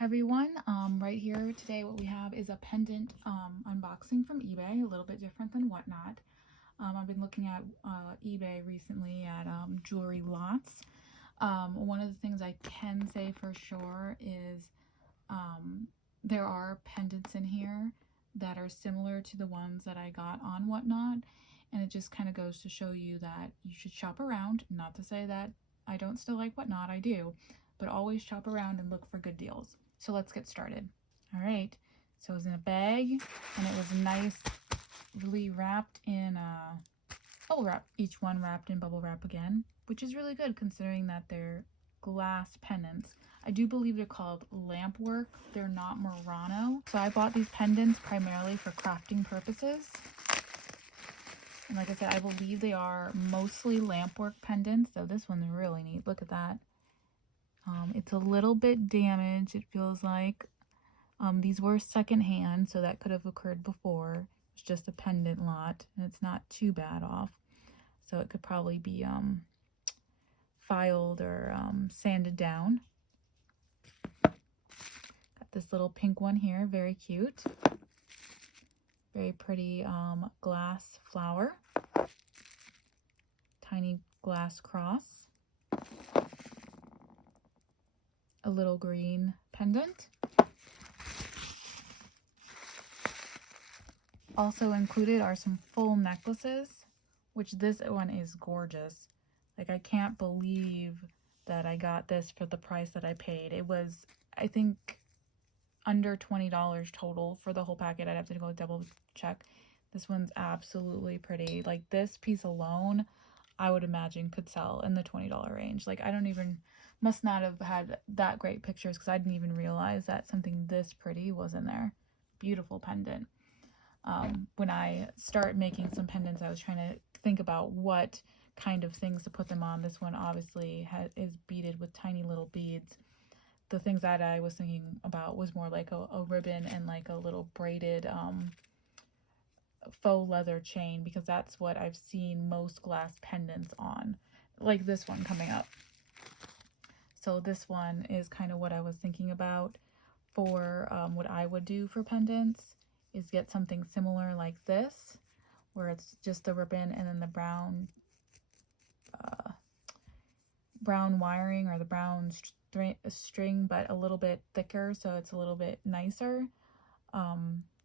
Hi everyone, right here today what we have is a pendant unboxing from eBay, a little bit different than Whatnot. I've been looking at eBay recently at jewelry lots. One of the things I can say for sure is there are pendants in here that are similar to the ones that I got on Whatnot, and it just kind of goes to show you that you should shop around. Not to say that I don't still like Whatnot, I do, but always shop around and look for good deals. So let's get started. All right, so it was in a bag and it was nicely wrapped in bubble wrap, each one wrapped in bubble wrap again, which is really good considering that they're glass pendants. I do believe they're called lamp work. They're not Murano. So I bought these pendants primarily for crafting purposes. And like I said, I believe they are mostly lamp work pendants. So this one's really neat. Look at that. It's a little bit damaged, it feels like. These were secondhand, so that could have occurred before. It's just a pendant lot, and it's not too bad off. So it could probably be filed or sanded down. Got this little pink one here, very cute. Very pretty glass flower. Tiny glass cross. A little green pendant. Also included are some full necklaces, which this one is gorgeous. Like, I can't believe that I got this for the price that I paid. It was, I think, under $20 total for the whole packet. I'd have to go double check. This one's absolutely pretty. Like, this piece alone, I would imagine could sell in the $20 range. Like, I don't even, must not have had that great pictures because I didn't even realize that something this pretty was in there. Beautiful pendant. When I start making some pendants, I was trying to think about what kind of things to put them on. This one obviously is beaded with tiny little beads. The things that I was thinking about was more like a ribbon and like a little braided faux leather chain, because that's what I've seen most glass pendants on, like this one coming up. So this one is kind of what I was thinking about for what I would do for pendants, is get something similar like this, where it's just the ribbon and then the brown wiring or the brown string, but a little bit thicker, so it's a little bit nicer.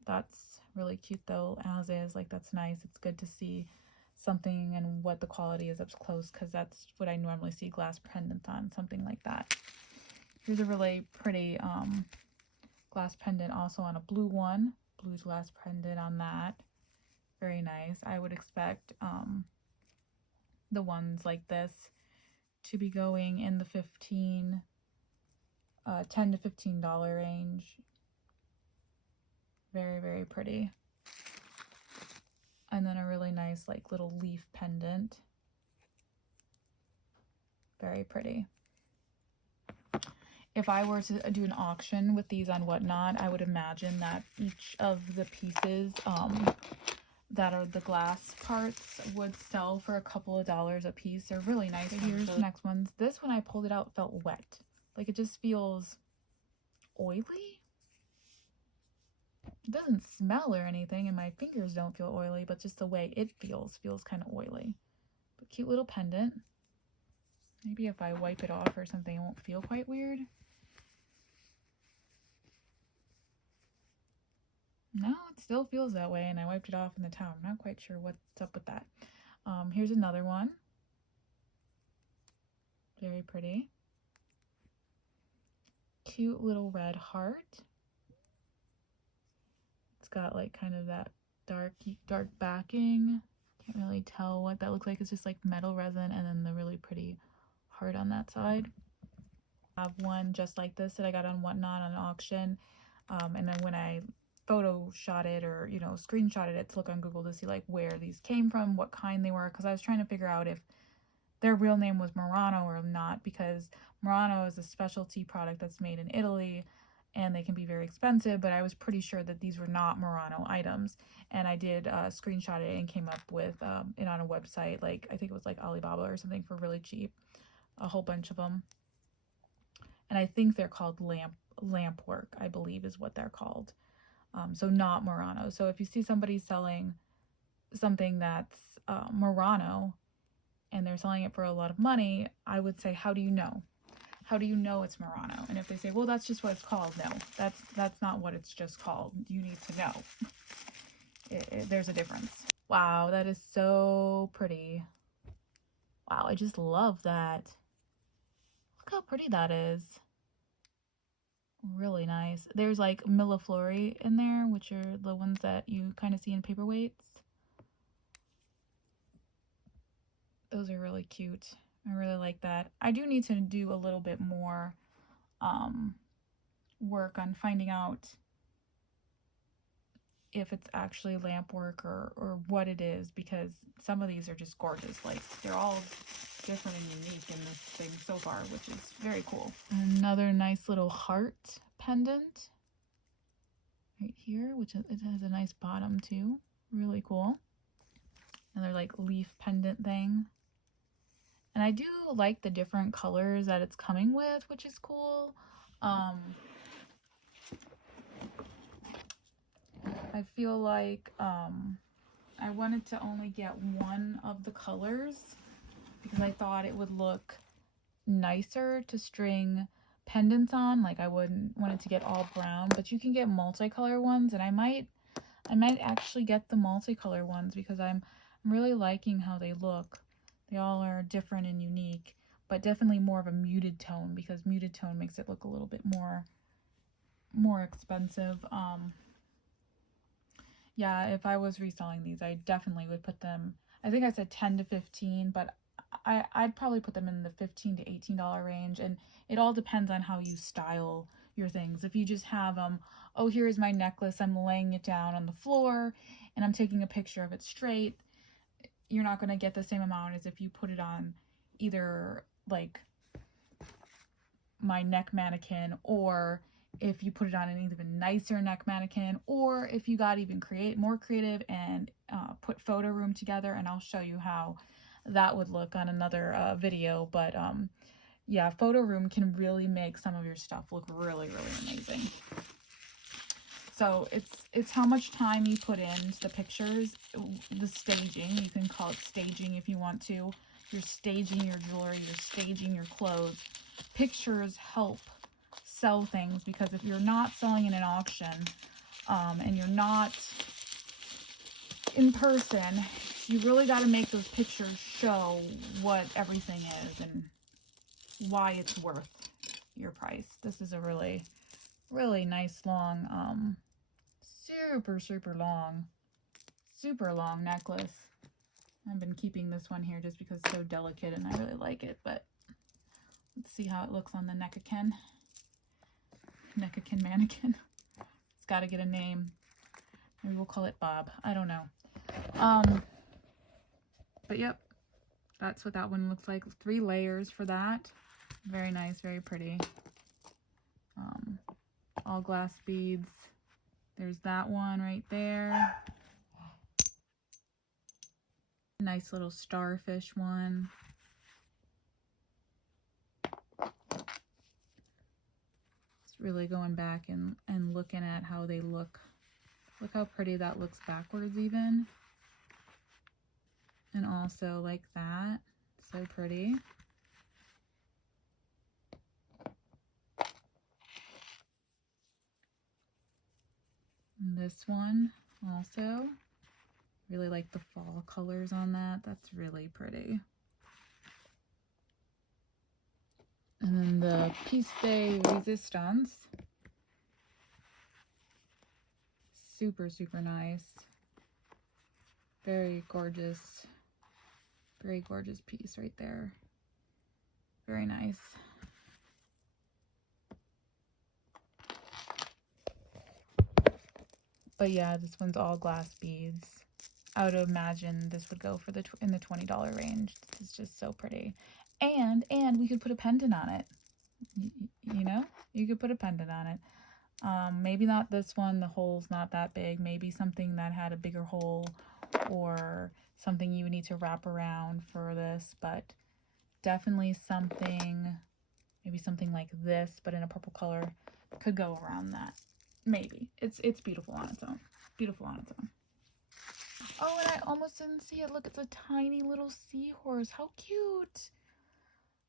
That's really cute though, as is. Like, that's nice. It's good to see something and what the quality is up close, because that's what I normally see glass pendants on, something like that. Here's a really pretty glass pendant also on a blue one. Blue glass pendant on that. Very nice. I would expect the ones like this to be going in the $10 to $15 range. Very, very pretty. And then a really nice like little leaf pendant. Very pretty. If I were to do an auction with these on Whatnot, I would imagine that each of the pieces that are the glass parts would sell for a couple of dollars a piece. They're really nice. Here's the next ones. This, when I pulled it out, felt wet. Like, it just feels oily. It doesn't smell or anything, and my fingers don't feel oily, but just the way it feels kind of oily. But cute little pendant. Maybe if I wipe it off or something, it won't feel quite weird. No, it still feels that way, and I wiped it off in the towel. I'm not quite sure what's up with that. Here's another one. Very pretty. Cute little red heart. It's got like kind of that dark backing. Can't really tell what that looks like. It's just like metal resin and then the really pretty heart on that side. I have one just like this that I got on Whatnot on an auction. And then when I photo shot it, or screenshotted it to look on Google to see like where these came from, what kind they were, because I was trying to figure out if their real name was Murano or not, because Murano is a specialty product that's made in Italy and they can be very expensive, but I was pretty sure that these were not Murano items. And I did screenshot it and came up with it on a website, like I think it was like Alibaba or something, for really cheap, a whole bunch of them. and I think they're called lamp work, I believe is what they're called. So not Murano. So if you see somebody selling something that's Murano and they're selling it for a lot of money, I would say, how do you know? How do you know it's Murano? And if they say, well, that's just what it's called, no, that's not what it's just called. You need to know. There's a difference. Wow, that is so pretty. Wow, I just love that. Look how pretty that is. Really nice. There's like milleflori in there, which are the ones that you kind of see in paperweights. Those are really cute. I really like that. I do need to do a little bit more work on finding out if it's actually lamp work or what it is, because some of these are just gorgeous. Like, they're all different and unique in this thing so far, which is very cool. Another nice little heart pendant right here, which it has a nice bottom too. Really cool. Another like leaf pendant thing. And I do like the different colors that it's coming with, which is cool. I feel like I wanted to only get one of the colors because I thought it would look nicer to string pendants on. Like, I wouldn't want it to get all brown, but you can get multicolor ones, and I might actually get the multicolor ones because I'm really liking how they look. They all are different and unique, but definitely more of a muted tone, because muted tone makes it look a little bit more expensive. Yeah, if I was reselling these, I definitely would put them, I think I said 10 to 15, but I'd probably put them in the $15 to $18 range, and it all depends on how you style your things. If you just have oh, here's my necklace, I'm laying it down on the floor and I'm taking a picture of it straight, you're not going to get the same amount as if you put it on either like my neck mannequin, or if you put it on an even nicer neck mannequin, or if you got even more creative and put photo room together, and I'll show you how that would look on another video. But yeah, photo room can really make some of your stuff look really, really amazing. So it's how much time you put into the pictures, the staging. You can call it staging if you want to. You're staging your jewelry, you're staging your clothes. Pictures help sell things, because if you're not selling in an auction and you're not in person, you really got to make those pictures show what everything is and why it's worth your price. This is a really, really nice long super long necklace. I've been keeping this one here just because it's so delicate and I really like it, but let's see how it looks on the neckakin mannequin. It's got to get a name. Maybe we'll call it Bob. I don't know. But yep, that's what that one looks like. 3 layers for that. Very nice, very pretty. All glass beads. There's that one right there. Nice little starfish one. It's really going back and looking at how they look. Look how pretty that looks backwards even. And also like that. So pretty. And this one also. Really like the fall colors on that. That's really pretty. And then the piece de resistance. Super, super nice. Very gorgeous piece right there. Very nice. But yeah, this one's all glass beads. I would imagine this would go for in the $20 range. This is just so pretty. And we could put a pendant on it. You know, you could put a pendant on it. Maybe not this one, the hole's not that big. Maybe something that had a bigger hole, or something you would need to wrap around for this, but definitely something maybe something like this, but in a purple color could go around that. Maybe. It's beautiful on its own. Beautiful on its own. Oh, and I almost didn't see it. Look, it's a tiny little seahorse. How cute.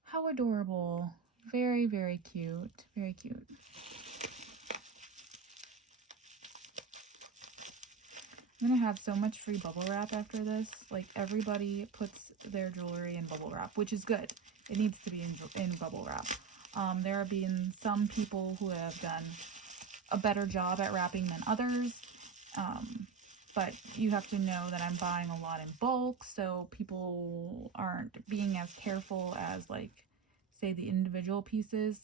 How adorable. Very, very cute. Very cute. I'm gonna have so much free bubble wrap after this. Like, everybody puts their jewelry in bubble wrap, which is good. It needs to be in bubble wrap. There have been some people who have done a better job at wrapping than others. But you have to know that I'm buying a lot in bulk, so people aren't being as careful as, like, say, the individual pieces.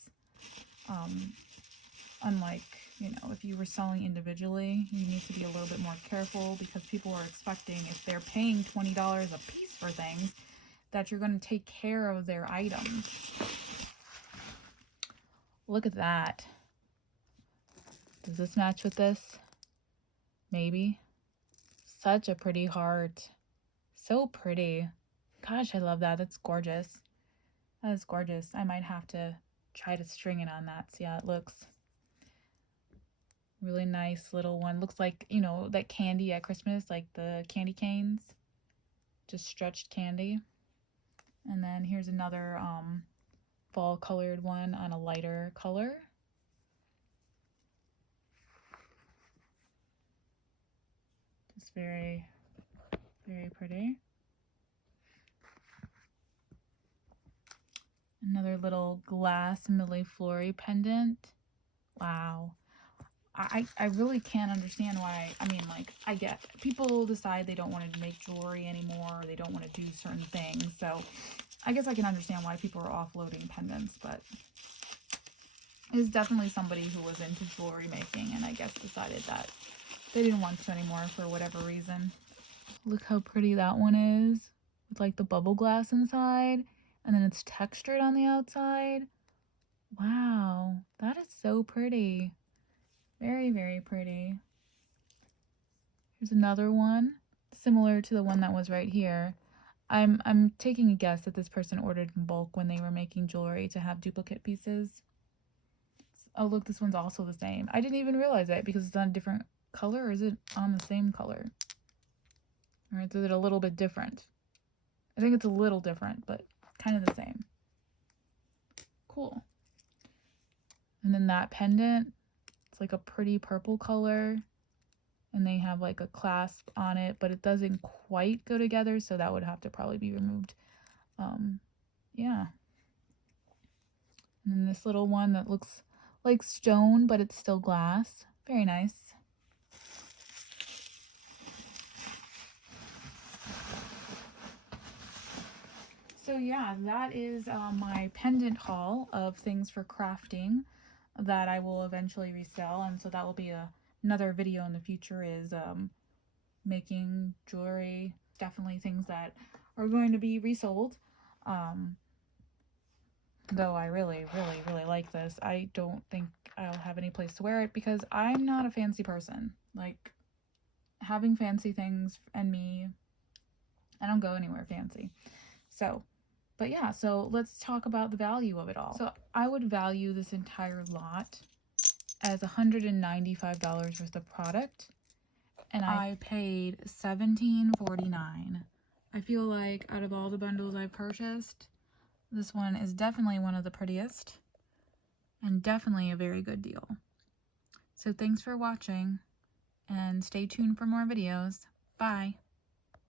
Unlike, you know, if you were selling individually, you need to be a little bit more careful because people are expecting, if they're paying $20 a piece for things, that you're going to take care of their items. Look at that. Does this match with this? Maybe. Such a pretty heart. So pretty. Gosh, I love that. That's gorgeous. That is gorgeous. I might have to try to string it on that. See how it looks. Really nice little one. Looks like, you know, that candy at Christmas, like the candy canes. Just stretched candy. And then here's another fall colored one on a lighter color. Just very, very pretty. Another little glass millefleur pendant. Wow. I really can't understand why. I mean, like, I get people decide they don't want to make jewelry anymore, or they don't want to do certain things. So I guess I can understand why people are offloading pendants, but it's definitely somebody who was into jewelry making and I guess decided that they didn't want to anymore for whatever reason. Look how pretty that one is with like the bubble glass inside, and then it's textured on the outside. Wow, that is so pretty. Very, very pretty. Here's another one, similar to the one that was right here. I'm taking a guess that this person ordered in bulk when they were making jewelry to have duplicate pieces. Oh, look, this one's also the same. I didn't even realize that because it's on a different color, or is it on the same color? Or is it a little bit different? I think it's a little different, but kind of the same. Cool. And then that pendant, it's like a pretty purple color, and they have like a clasp on it, but it doesn't quite go together, so that would have to probably be removed. Yeah. And then this little one that looks like stone, but it's still glass. Very nice. So yeah, that is my pendant haul of things for crafting that I will eventually resell, and so that will be another video in the future, is making jewelry. Definitely things that are going to be resold. Though I really, really, really like this. I don't think I'll have any place to wear it because I'm not a fancy person. Like, having fancy things and me, I don't go anywhere fancy. So, but yeah, so let's talk about the value of it all. So I would value this entire lot as $195 worth of product, and I paid $17.49. I feel like out of all the bundles I've purchased, this one is definitely one of the prettiest and definitely a very good deal. So thanks for watching and stay tuned for more videos. Bye.